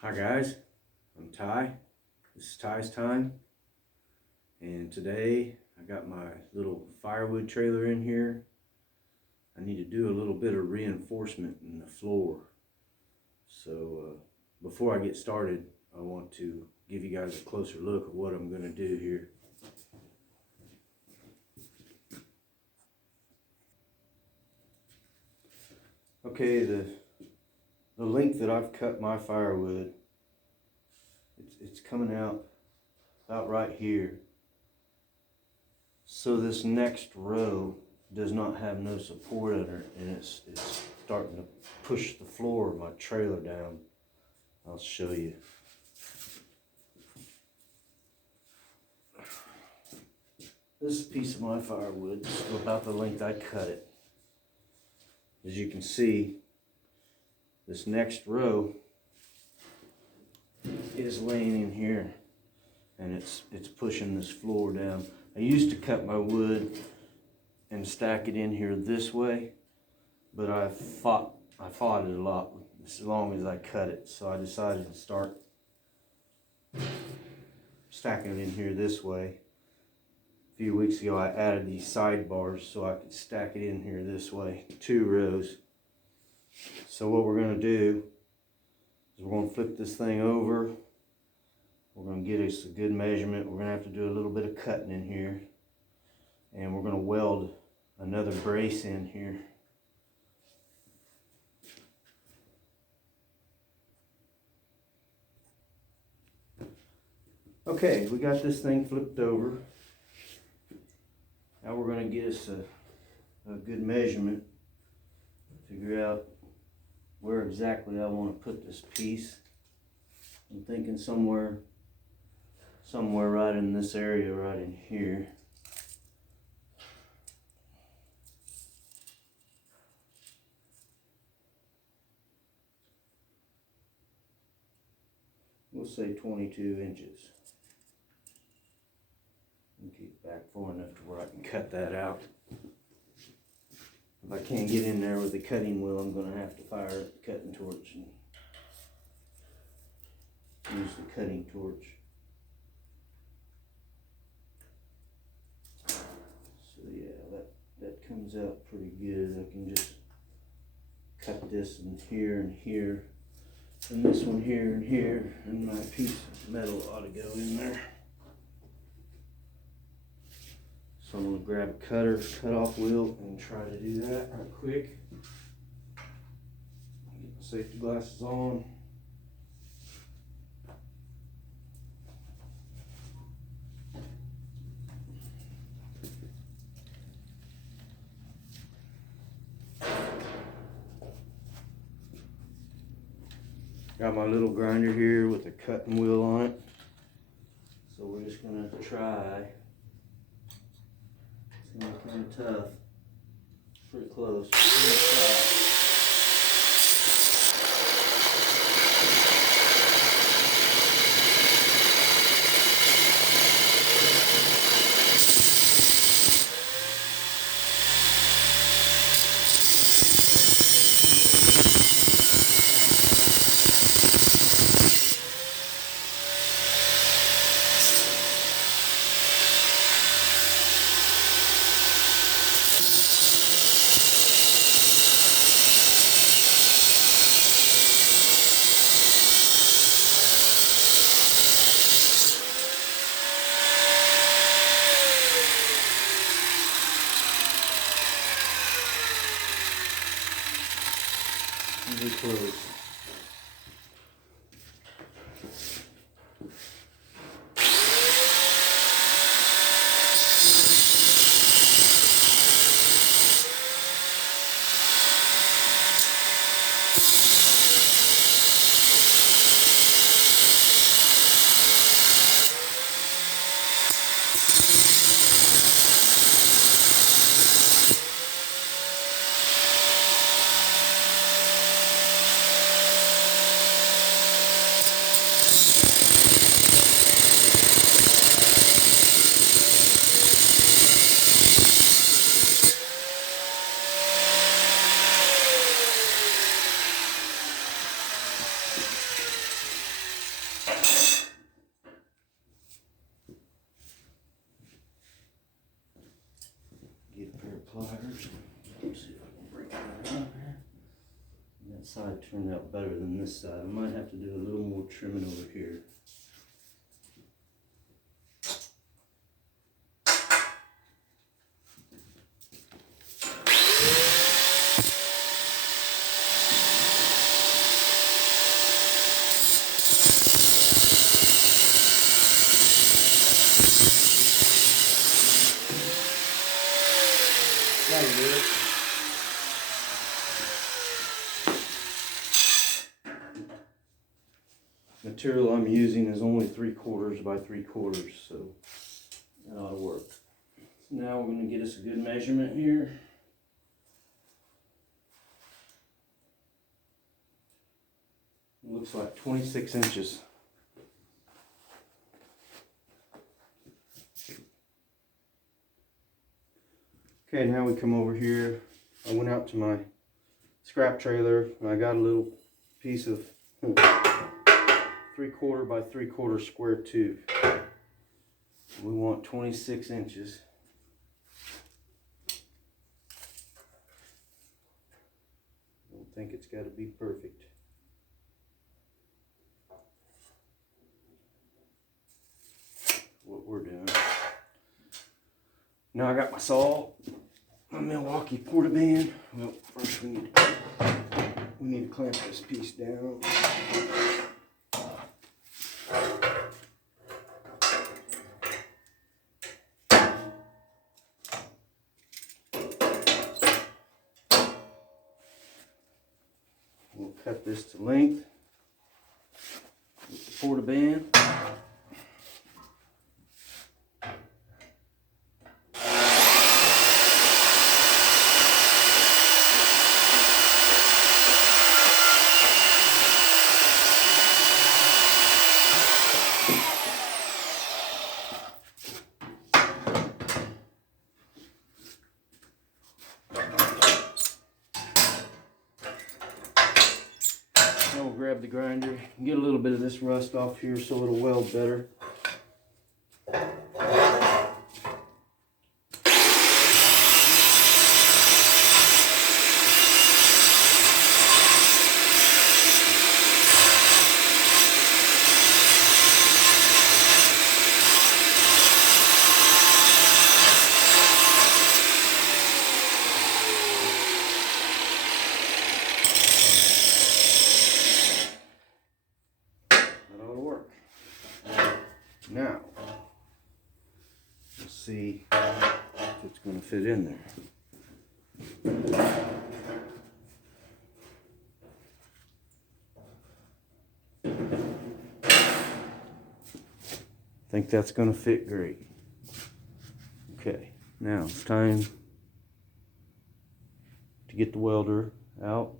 Hi guys, I'm Ty. This is Ty's time, and today I got my little firewood trailer in here. I need to do a little bit of reinforcement in the floor. So before I get started, I want to give you guys a closer look at what I'm going to do here. Okay, the length that I've cut my firewood, it's coming out about right here. So this next row does not have no support under it, and it's starting to push the floor of my trailer down. I'll show you. This piece of my firewood is about the length I cut it. As you can see, this next row is laying in here, and it's pushing this floor down. I used to cut my wood and stack it in here this way, but I fought it a lot as long as I cut it, so I decided to start stacking it in here this way. A few weeks ago I added these sidebars so I could stack it in here this way, 2 rows. So what we're going to do is we're going to flip this thing over. We're going to get us a good measurement. We're going to have to do a little bit of cutting in here, and we're going to weld another brace in here. Okay, we got this thing flipped over. Now we're going to get us a good measurement, figure out where exactly I want to put this piece. I'm thinking somewhere right in this area, right in here. We'll say 22 inches. And keep back far enough to where I can cut that out. If I can't get in there with the cutting wheel, I'm going to have to fire the cutting torch and use the cutting torch. So yeah, that comes out pretty good. I can just cut this in here and here, and this one here and here, and my piece of metal ought to go in there. So I'm going to grab a cut-off wheel, and try to do that right quick. Get my safety glasses on. Got my little grinder here with a cutting wheel on it. So we're just going to try. It's going to be kind of tough. Pretty close. We're going to try. Really close. side turned out better than this side. I might have to do a little more trimming over here. That'll do it. Material I'm using is only 3/4 by 3/4, so that ought to work. Now we're going to get us a good measurement here. It looks like 26 inches. Okay, now we come over here. I went out to my scrap trailer and I got a little piece of 3/4 by 3/4 square tube. We want 26 inches. I don't think it's got to be perfect. What we're doing. Now I got my saw, my Milwaukee portaband. Well, first we need to clamp this piece down. We'll cut this to length with the portaband. We'll grab the grinder and get a little bit of this rust off here so it'll weld better. Now, we'll see if it's going to fit in there. I think that's going to fit great. Okay, now it's time to get the welder out.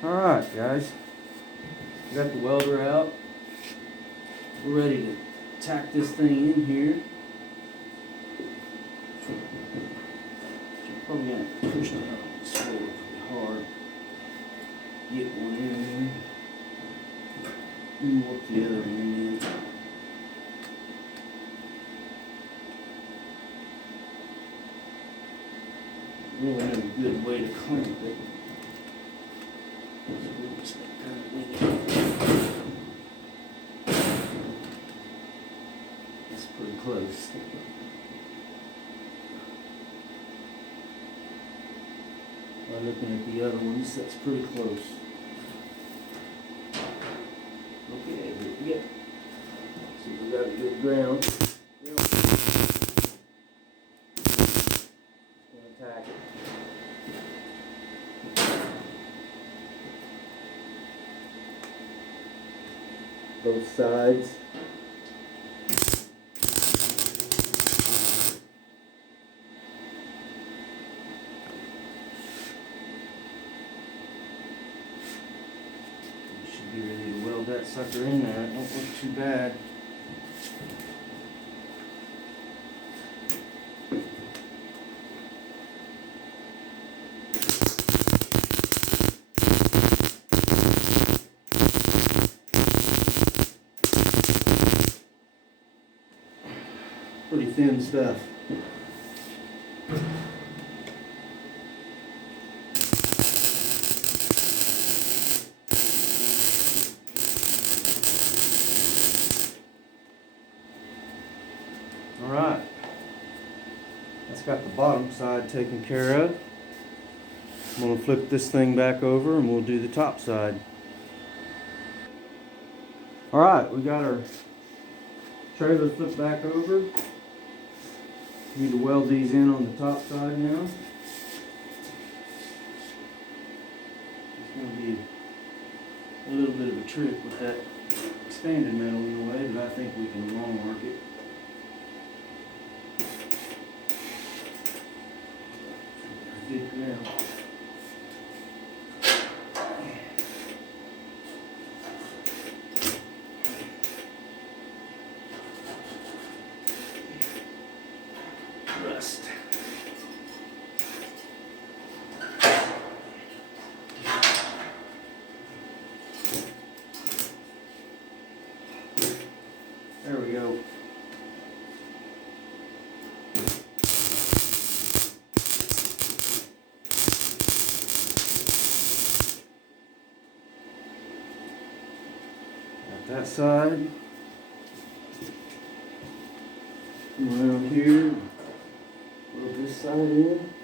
Alright guys, we got the welder out. We're ready to tack this thing in here. Probably gonna push down this forward pretty hard. Get one in and work the other end in. Really not a good way to clamp it. That's pretty close. By looking at the other ones, that's pretty close. Okay, here we go. So we got a good ground. Gonna tack it. Both sides. You should be ready to weld that sucker in there. It don't look too bad. Pretty thin stuff. That's got the bottom side taken care of. I'm going to flip this thing back over and we'll do the top side. Alright, we got our trailer flipped back over. Need to weld these in on the top side now. It's going to be a little bit of a trick with that expanded metal in the way, but I think we can long arc it. Good now. Rust. There we go. Got that side. Come around here. Put this side in.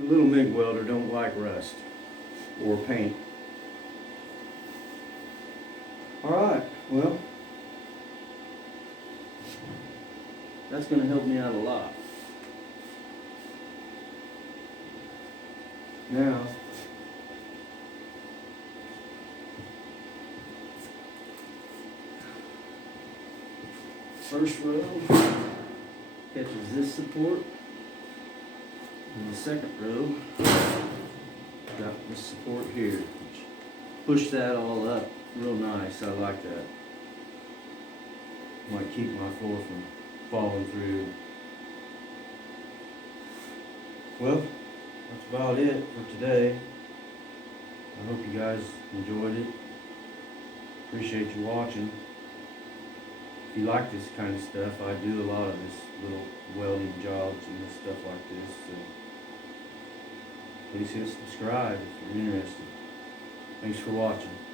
A little MIG welder don't like rust or paint. Alright, well, that's going to help me out a lot. Now, first row catches this support, and the second row got this support here. Push that all up real nice. I like that. Might keep my floor from falling through. Well, that's about it for today. I hope you guys enjoyed it. Appreciate you watching. If you like this kind of stuff, I do a lot of this little welding jobs and stuff like this. So please hit subscribe if you're interested. Thanks for watching.